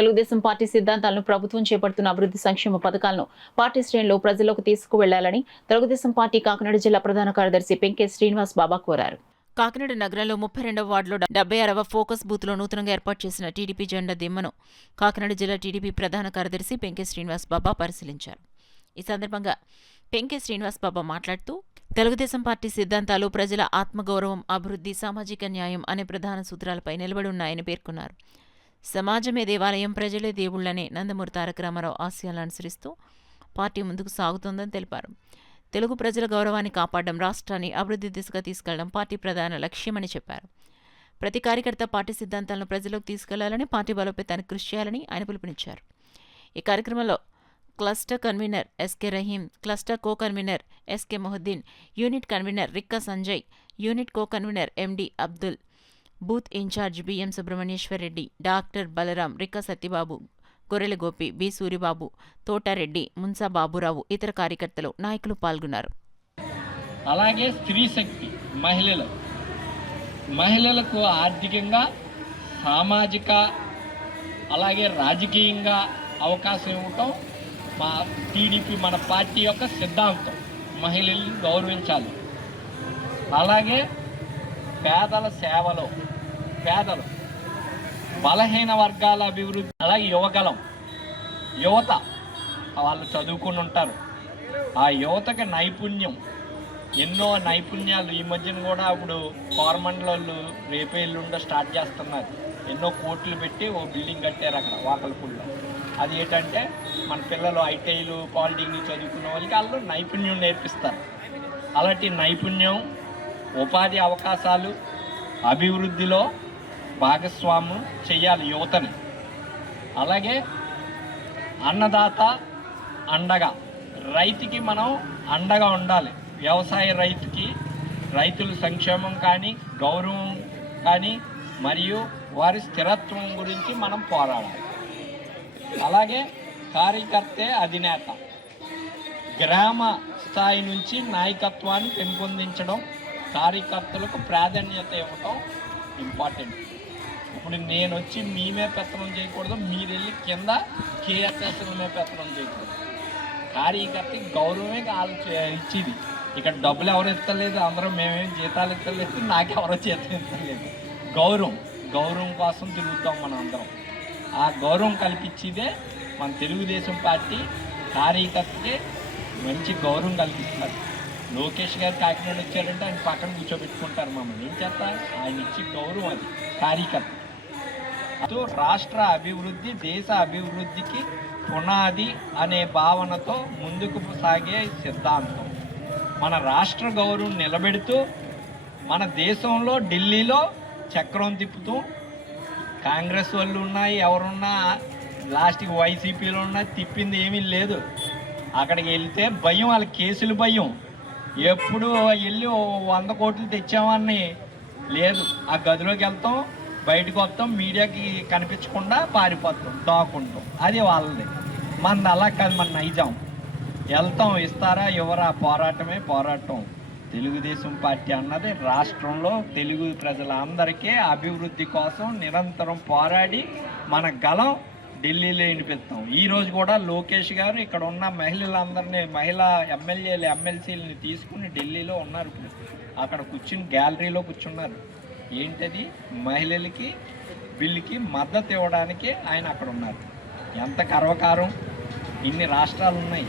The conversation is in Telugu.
తెలుగుదేశం పార్టీ సిద్ధాంతాలను ప్రభుత్వం చేపడుతున్న అభివృద్ధి సంక్షేమ పథకాలను పార్టీ శ్రేణులు ప్రజల్లోకి తీసుకువెళ్లాలని తెలుగుదేశం పార్టీ కాకినాడ జిల్లా ప్రధాన కార్యదర్శి పెంకే శ్రీనివాస్ బాబా కోరారు. కాకినాడ నగరంలో 32వ వార్డులో 76వ ఫోకస్ బూత్లో నూతనంగా ఏర్పాటు చేసిన టీడీపీ జెండా దిమ్మను కాకినాడ జిల్లా టీడీపీ ప్రధాన కార్యదర్శి పెంకే శ్రీనివాస్ బాబా పరిశీలించారు. ఈ సందర్భంగా పెంకే శ్రీనివాస్ బాబా మాట్లాడుతూ తెలుగుదేశం పార్టీ సిద్ధాంతాలు ప్రజల ఆత్మగౌరవం, అభివృద్ధి, సామాజిక న్యాయం అనే ప్రధాన సూత్రాలపై నిలబడి ఉన్నాయని పేర్కొన్నారు. సమాజమే దేవాలయం, ప్రజలే దేవుళ్లనే నందమూరి తారక రామారావు ఆశయాలను అనుసరిస్తూ పార్టీ ముందుకు సాగుతోందని తెలిపారు. తెలుగు ప్రజల గౌరవాన్ని కాపాడడం, రాష్ట్రాన్ని అభివృద్ధి దిశగా తీసుకెళ్లడం పార్టీ ప్రధాన లక్ష్యమని చెప్పారు. ప్రతి కార్యకర్త పార్టీ సిద్ధాంతాలను ప్రజలకు తీసుకెళ్లాలని, పార్టీ బలోపేతానికి కృషి చేయాలని ఆయన పిలుపునిచ్చారు. ఈ కార్యక్రమంలో cluster convener SK Rahim, cluster co convener SK Mohaddeen, unit convener Rikka Sanjay, unit co convener MD Abdul, booth incharge BM Subrahmanyeshwar Reddy, doctor Balaram, Rikka Satyababu, Gorrela Gopi, B Suribabu, Thotareddy, Munsa Baburao, ఇతర కార్యకర్తలు, నాయకులు పాల్గొన్నారు. అలాగే స్త్రీ శక్తి, మహిళలకు ఆర్థికంగా, సామాజిక, అలాగే రాజకీయంగా అవకాశం ఇవ్వటం మా టీడీపీ, మన పార్టీ యొక్క సిద్ధాంతం. మహిళల్ని గౌరవించాలి. అలాగే పేదల సేవలో, పేదలు, బలహీన వర్గాల అభివృద్ధి, అలాగే యువత వాళ్ళు చదువుకుని ఉంటారు. ఆ యువతకి నైపుణ్యం, ఎన్నో నైపుణ్యాలు ఈ మధ్యన కూడా ఇప్పుడు కోరమండలు రేపే ఎల్లుండో స్టార్ట్ చేస్తున్నారు. ఎన్నో కోట్లు పెట్టి ఓ బిల్డింగ్ కట్టారు అక్కడ వాకలపూడిలో. అది ఏంటంటే మన పిల్లలు ఐటీఐలు, పాలిటెక్నిక్ చదువుకున్న వాళ్ళకి వాళ్ళు నైపుణ్యం నేర్పిస్తారు. అలాంటి నైపుణ్యం, ఉపాధి అవకాశాలు, అభివృద్ధిలో భాగస్వామ్యం చేయాలి యువతని. అలాగే అన్నదాత అండగా, రైతుకి మనం అండగా ఉండాలి. వ్యవసాయ రైతుల సంక్షేమం కానీ, గౌరవం కానీ, మరియు వారి స్థిరత్వం గురించి మనం పోరాడాలి. అలాగే కార్యకర్తే అధినేత, గ్రామ స్థాయి నుంచి నాయకత్వాన్ని పెంపొందించడం, కార్యకర్తలకు ప్రాధాన్యత ఇవ్వటం ఇంపార్టెంట్. ఇప్పుడు నేను వచ్చి మేమే పెత్తనం చేయకూడదు, మీరు వెళ్ళి కింద కేఎస్ఎస్మే పెత్తనం చేయకూడదు. కార్యకర్తకి గౌరవమే ఇచ్చేది. ఇక్కడ డబ్బులు ఎవరు ఇస్తలేదు, అందరూ మేమేం జీతాలు ఇస్తలేదు, నాకెవరో జీతం ఇస్తలేదు. గౌరవం కోసం తిరుగుతాం మనం అందరం. ఆ గౌరవం కల్పించేదే మన తెలుగుదేశం పార్టీ. కార్యకర్తకి మంచి గౌరవం కల్పిస్తారు. లోకేష్ గారు కాకినాడ వచ్చారంటే ఆయన పక్కన కూర్చోబెట్టుకుంటారు మమ్మల్ని. ఏం చేస్తారు? ఆయన ఇచ్చి గౌరవం అది కార్యకర్త. రాష్ట్ర అభివృద్ధి, దేశ అభివృద్ధికి పునాది అనే భావనతో ముందుకు సాగే సిద్ధాంతం. మన రాష్ట్ర గౌరవం నిలబెడుతూ, మన దేశంలో ఢిల్లీలో చక్రం తిప్పుతూ, కాంగ్రెస్ వాళ్ళు ఉన్నాయి, ఎవరున్నా లాస్ట్కి వైసీపీలో ఉన్నా, తిప్పింది ఏమీ లేదు. అక్కడికి వెళ్తే భయం, వాళ్ళ కేసులు భయం. ఎప్పుడు వెళ్ళి 100 కోట్లు తెచ్చామని లేదు. ఆ గదిలోకి వెళ్తాం, బయటకు వస్తాం, మీడియాకి కనిపించకుండా పారిపోతాం, దాక్కుంటాం. అది వాళ్ళది. మనది అలా కాదు, మన నైజాం. వెళ్తాం, ఇస్తారా ఇవ్వరా, పోరాటం. తెలుగుదేశం పార్టీ అన్నది రాష్ట్రంలో తెలుగు ప్రజలందరికీ అభివృద్ధి కోసం నిరంతరం పోరాడి మన గలం ఢిల్లీలో వినిపిస్తాం. ఈరోజు కూడా లోకేష్ గారు ఇక్కడ ఉన్న మహిళలందరినీ, మహిళా ఎమ్మెల్యేలు, ఎమ్మెల్సీలని తీసుకుని ఢిల్లీలో ఉన్నారు. ఇప్పుడు అక్కడ కూర్చుని గ్యాలరీలో కూర్చున్నారు. ఏంటది? మహిళలకి బిల్లుకి మద్దతు ఇవ్వడానికి ఆయన అక్కడ ఉన్నారు. ఎంత గర్వకారం. ఇన్ని రాష్ట్రాలు ఉన్నాయి.